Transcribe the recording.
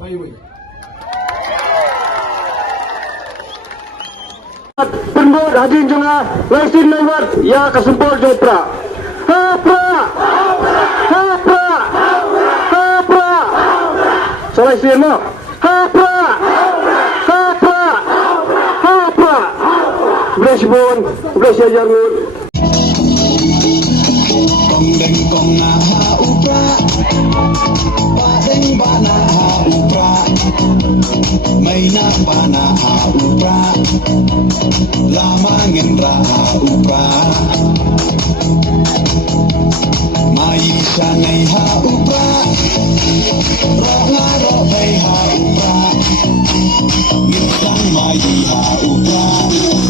Baik. Penbud Haji Jengah Laisin lewat ya kesempur Jopra. Hapra. Hapra. Hapra. Selesai no. Hapra. Hapra. Hapra. Bless bon, bless ya jangun. Kong deng kong na ha upra, pa deng ba na ha upra, may na pa na ha upra, lamangin ra ha upra, may isa ngay ha upra, ro nga ro bay ha upra, ngitang may ha upra.